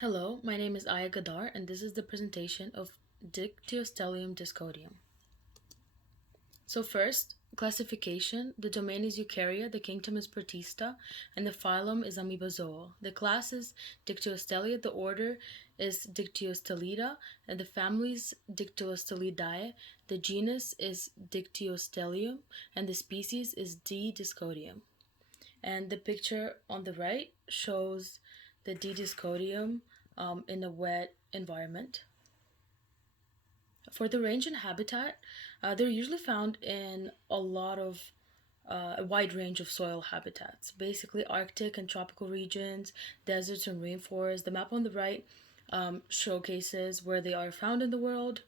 Hello, my name is Aya Ghadar, and this is the presentation of Dictyostelium discoideum. So first, classification. The domain is Eukarya, the kingdom is Protista, and the phylum is Amoebozoa. The class is Dictyostelidae, the order is Dictyostelida, and the family is Dictyostelidae. The genus is Dictyostelium, and the species is D. discoideum. And the picture on the right shows the D. discoideum in a wet environment. For the range and habitat, they're usually found in a wide range of soil habitats, basically Arctic and tropical regions, deserts and rainforests. The map on the right showcases where they are found in the world,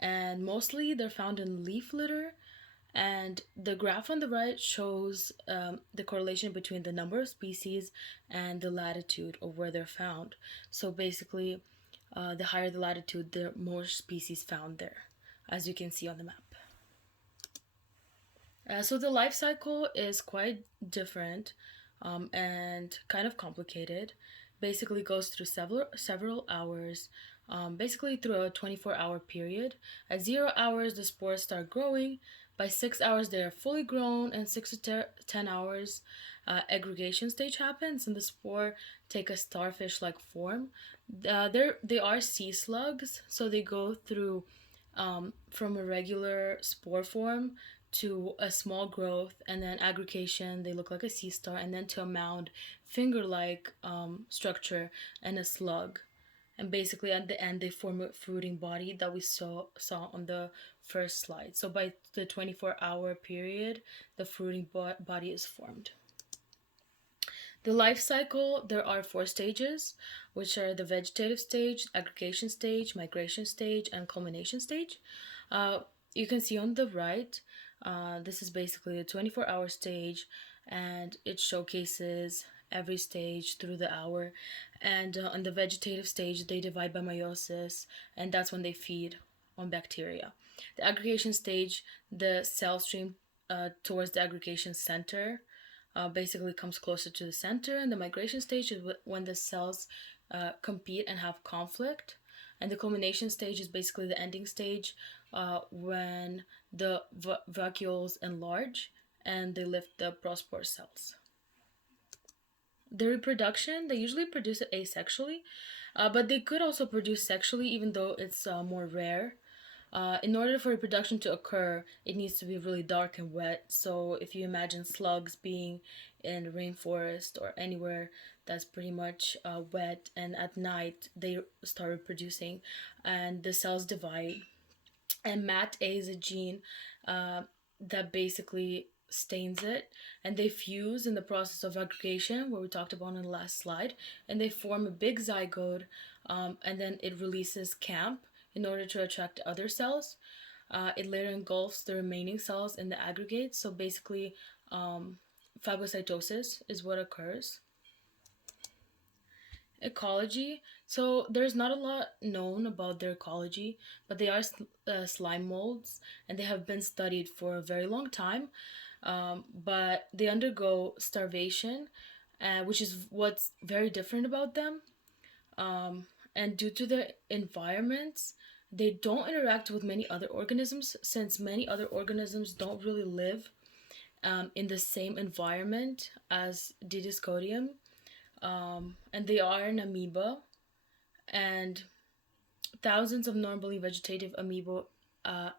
and mostly they're found in leaf litter. And the graph on the right shows the correlation between the number of species and the latitude of where they're found. So basically, the higher the latitude, the more species found there, as you can see on the map. So the life cycle is quite different and kind of complicated. Basically, goes through several hours. Basically, through a 24-hour period. At 0 hours, the spores start growing. By 6 hours, they are fully grown, and 6 to 10 hours, aggregation stage happens, and the spore take a starfish-like form. They are sea slugs, so they go through from a regular spore form to a small growth, and then aggregation, they look like a sea star, and then to a mound finger-like structure and a slug. And basically at the end they form a fruiting body that we saw on the first slide. So by the 24-hour period, the fruiting body is formed. The life cycle, there are four stages, which are the vegetative stage, aggregation stage, migration stage, and culmination stage. Uh, you can see on the right, this is basically a 24-hour stage, and it showcases every stage through the hour. And on the vegetative stage, they divide by meiosis, and that's when they feed on bacteria. The aggregation stage, the cell stream towards the aggregation center basically comes closer to the center, and the migration stage is when the cells compete and have conflict. And the culmination stage is basically the ending stage when the vacuoles enlarge and they lift the prospore cells. The reproduction, they usually produce it asexually, but they could also produce sexually, even though it's more rare. In order for reproduction to occur, it needs to be really dark and wet. So if you imagine slugs being in rainforest or anywhere that's pretty much wet, and at night they start reproducing, and the cells divide. And MAT-A is a gene that basically stains it, and they fuse in the process of aggregation, where we talked about in the last slide, and they form a big zygote, and then it releases CAMP in order to attract other cells. It later engulfs the remaining cells in the aggregate, so basically, phagocytosis is what occurs. Ecology. So there's not a lot known about their ecology, but they are slime molds, and they have been studied for a very long time. But they undergo starvation, which is what's very different about them. And due to their environments, they don't interact with many other organisms, since many other organisms don't really live in the same environment as Didyscodium. And they are an amoeba, and thousands of normally vegetative amoeba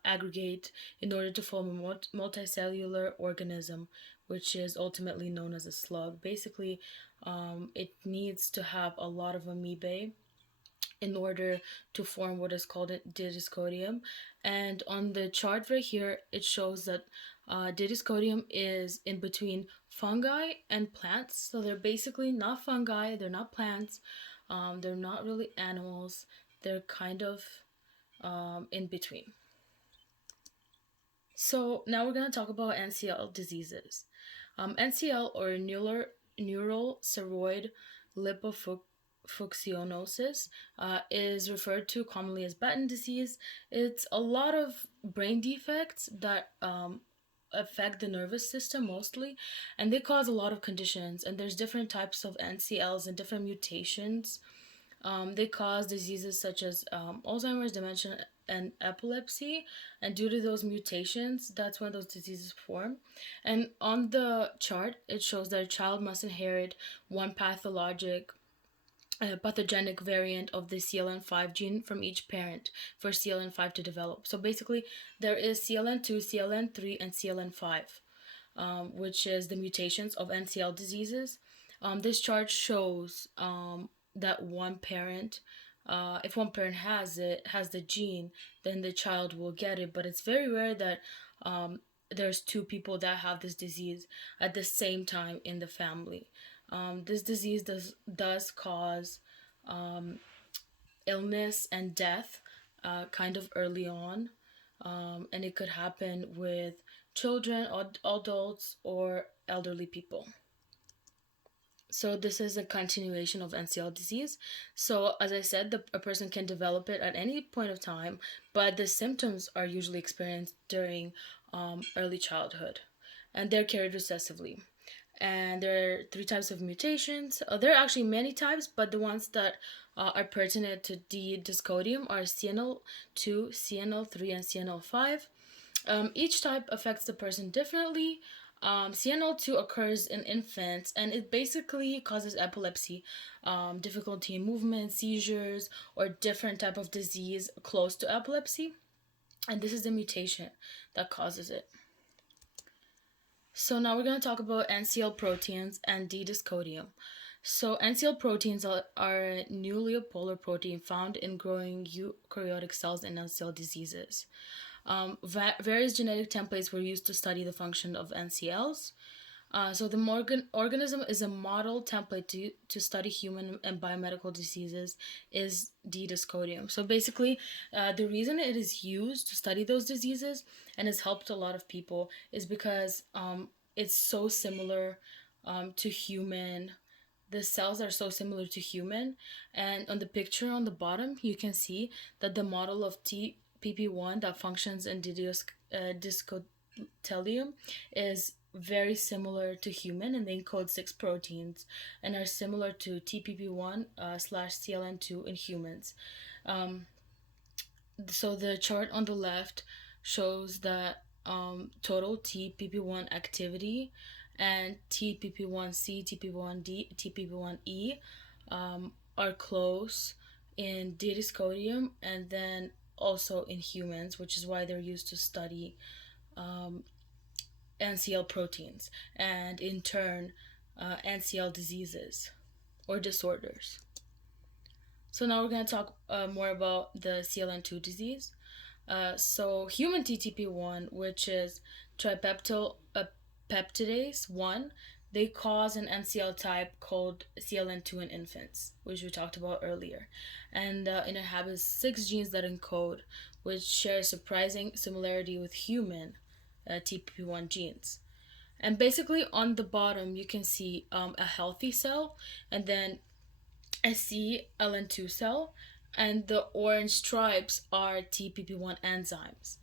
aggregate in order to form a multicellular organism, which is ultimately known as a slug. Basically, it needs to have a lot of amoebae in order to form what is called a discoideum. And on the chart right here, it shows that discoideum is in between fungi and plants. So they're basically not fungi, they're not plants, they're not really animals, they're kind of in between. So now we're going to talk about NCL diseases. NCL, or neural ceroid lipofuscinosis, is referred to commonly as Batten disease. It's a lot of brain defects that affect the nervous system mostly, and they cause a lot of conditions. And there's different types of NCLs and different mutations They cause diseases such as Alzheimer's, dementia, and epilepsy. And due to those mutations, that's when those diseases form. And on the chart, it shows that a child must inherit one pathogenic variant of the CLN5 gene from each parent for CLN5 to develop. So basically, there is CLN2, CLN3, and CLN5, which is the mutations of NCL diseases. This chart shows that if one parent has the gene, then the child will get it. But it's very rare that there's two people that have this disease at the same time in the family. This disease does cause illness and death kind of early on, and it could happen with children, adults, or elderly people. So this is a continuation of NCL disease. So as I said, a person can develop it at any point of time, but the symptoms are usually experienced during early childhood, and they're carried recessively. And there are three types of mutations. There are actually many types, but the ones that are pertinent to the discoideum are CNL2, CNL3, and CNL5. Each type affects the person differently. CNL2 occurs in infants, and it basically causes epilepsy, difficulty in movement, seizures, or different type of disease close to epilepsy. And this is the mutation that causes it. So now we're going to talk about NCL proteins and D-discoideum. So NCL proteins are a nucleopolar protein found in growing eukaryotic cells in NCL diseases. Various genetic templates were used to study the function of NCLs. So the organism is a model template to study human and biomedical diseases is D-discoideum. So basically, the reason it is used to study those diseases and has helped a lot of people is because it's so similar to human. The cells are so similar to human, and on the picture on the bottom, you can see that the model of TPP1 that functions in discoideum is very similar to human, and they encode 6 proteins and are similar to TPP1 slash CLN2 in humans. So the chart on the left shows that total TPP1 activity and TPP1C, TPP1D, TPP1E are close in discoideum and then also in humans, which is why they're used to study NCL proteins and in turn NCL diseases or disorders. So now we're going to talk more about the CLN2 disease. So human TTP1, which is tripeptyl peptidase 1, they cause an NCL type called CLN2 in infants, which we talked about earlier. And it inhabits 6 genes that encode, which share surprising similarity with human TP1 genes. And basically on the bottom, you can see a healthy cell and then a CLN2 cell, and the orange stripes are TPP1 enzymes.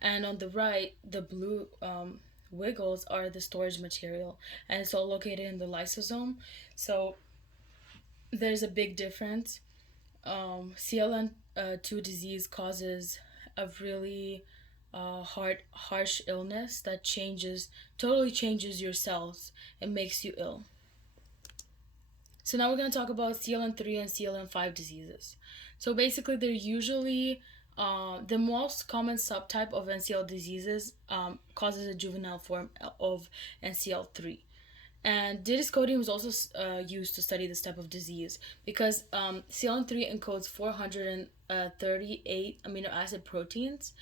And on the right, the blue wiggles are the storage material, and it's all located in the lysosome. So there's a big difference. CLN2 disease causes a really harsh illness that totally changes your cells and makes you ill. So now we're going to talk about CLN3 and CLN5 diseases. So basically, they're usually the most common subtype of NCL diseases causes a juvenile form of NCL3. And discoideum is also used to study this type of disease because CLN3 encodes 438 amino acid proteins,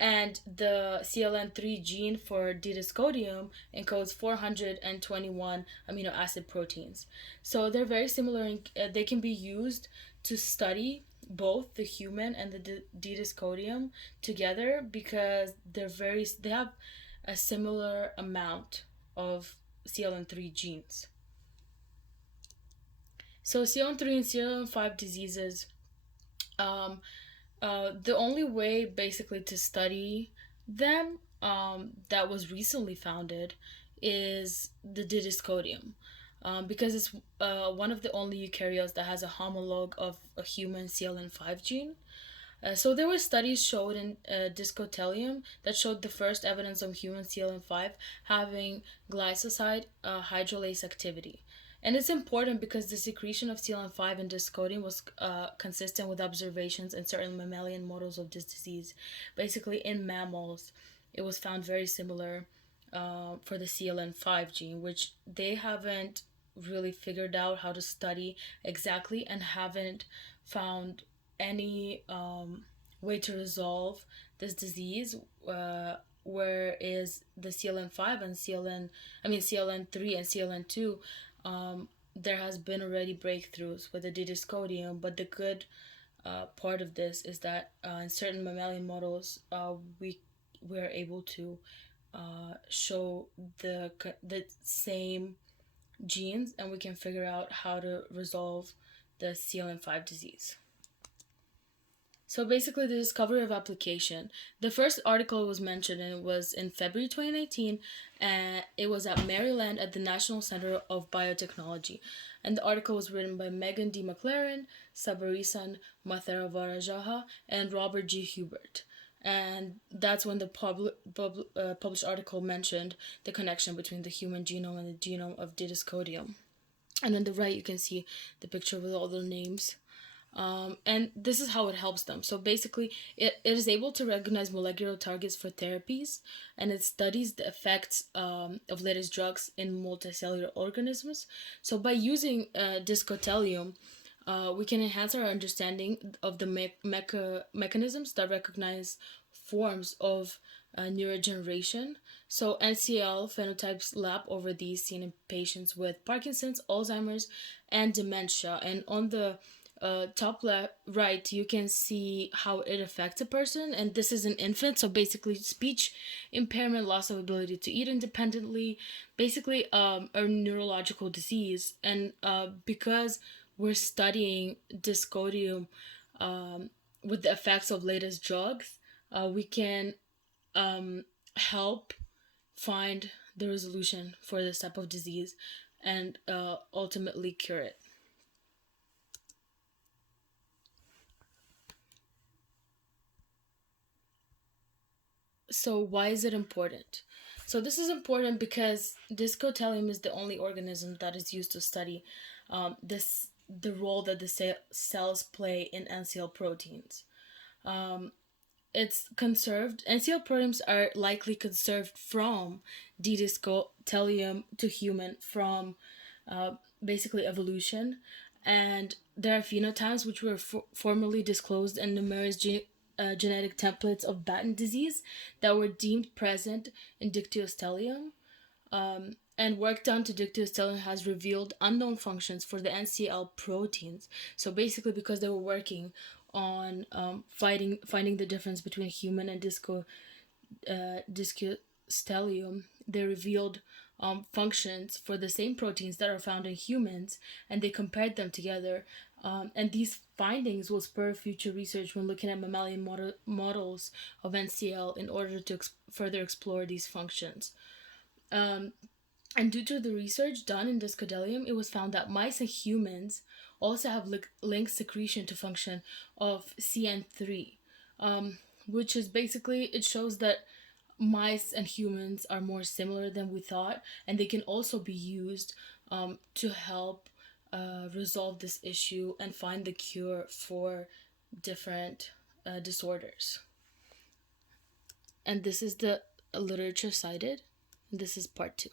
and the CLN3 gene for discoideum encodes 421 amino acid proteins. So they're very similar, and they can be used to study both the human and the discoideum together because they have a similar amount of CLN3 genes. So CLN3 and CLN5 diseases, the only way basically to study them that was recently founded is the discoideum. because it's one of the only eukaryotes that has a homologue of a human CLN5 gene. So there were studies showed in discoideum that showed the first evidence of human CLN5 having glycoside hydrolase activity. And it's important because the secretion of CLN5 in discoideum was consistent with observations in certain mammalian models of this disease. Basically, in mammals, it was found very similar for the CLN5 gene, which they haven't really figured out how to study exactly and haven't found any way to resolve this disease. Whereas the CLN5 and CLN3 and CLN2, there has been already breakthroughs with the discoideum. But the good part of this is that in certain mammalian models, we're able to show the same genes, and we can figure out how to resolve the CLN5 disease. So basically, the discovery of application. The first article was mentioned, and it was in February 2019, and it was at Maryland at the National Center of Biotechnology. And the article was written by Megan D. McLaren, Sabarisan Matharavarajaha, and Robert G. Hubert. And that's when the published article mentioned the connection between the human genome and the genome of Didascodium. And on the right, you can see the picture with all the names. And this is how it helps them. So basically, it is able to recognize molecular targets for therapies, and it studies the effects of latest drugs in multicellular organisms. So by using discoideum, we can enhance our understanding of the mechanisms that recognize forms of neurodegeneration. So NCL phenotypes lap over these seen in patients with Parkinson's, Alzheimer's, and dementia. And on the top left right, you can see how it affects a person, and this is an infant. So basically, speech impairment, loss of ability to eat independently, basically a neurological disease. And because we're studying discoideum with the effects of latest drugs, we can help find the resolution for this type of disease and ultimately cure it. So why is it important? So this is important because discoideum is the only organism that is used to study the role that the cells play in NCL proteins. It's conserved. NCL proteins are likely conserved from didiscotylium to human from uh, basically evolution, and there are phenotypes which were formally disclosed in numerous genetic templates of Batten disease that were deemed present in dictyostelium. And work done to dictyostelium has revealed unknown functions for the NCL proteins. So basically, because they were working on finding the difference between human and discostellium, they revealed functions for the same proteins that are found in humans, and they compared them together. And these findings will spur future research when looking at mammalian models of NCL in order to further explore these functions. And due to the research done in discoideum, it was found that mice and humans also have linked secretion to function of CN3, which is basically, it shows that mice and humans are more similar than we thought, and they can also be used to help resolve this issue and find the cure for different disorders. And this is the literature cited. This is part 2.